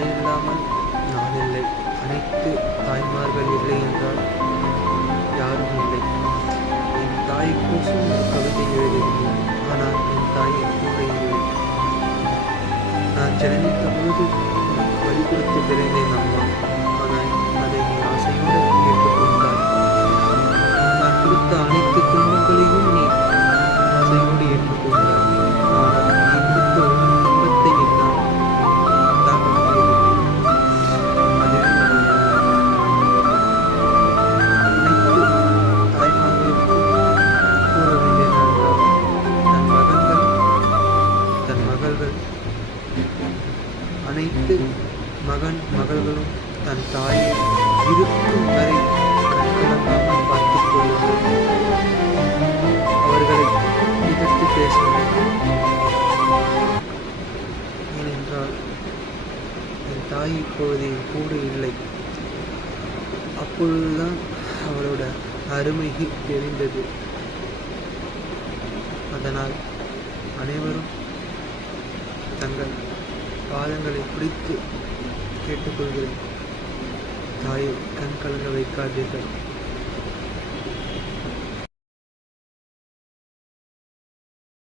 தாய் இல்லாமல் நான் இல்லை. அனைத்து தாய்மார்கள் இல்லை என்றால் யாரும் இல்லை. என் தாய்க்கோசம் ஒரு கவிதை எழுதியிருந்தேன். ஆனால் என் தாயை கூட இல்லை. நான் ஜனனித்த பொழுது உனக்கு வழி கொடுத்து பிறந்தேன் அம்மா. ஆனால் அதை நீ ஆசையோடு ஏற்றுக்கொண்டாய். நான் கொடுத்த அனைத்து துன்பங்களையும் நீ ஆசையோடு ஏற்றுக்கொண்டாய். ஆனால் நீ கொடுத்த ஒரு துன்பத்தை என்னால் தாங்க முடியவில்லை. அது அனைத்து தாய்மார்களுக்கும் கூறவில்லை என்றால் தன் மகள்கள் அனைத்து மகள்களும் தன் தாயை இருக்கும் வரை கண்கலங்காமல் பார்த்துக் கொள்ளுங்கள். அவர்களை எதிர்த்து பேச வேண்டும். ஏனென்றால் என் தாய் இப்பொழுது என் கூட இல்லை. அப்பொழுதுதான் அவளோட அருமை தெரிந்தது. அதனால் அனைவரும் தங்கள் பாதங்களை பிடித்து கேட்டுக்கொள்கிறேன். தாயை கண் கலங்க வைக்காதீர்கள்.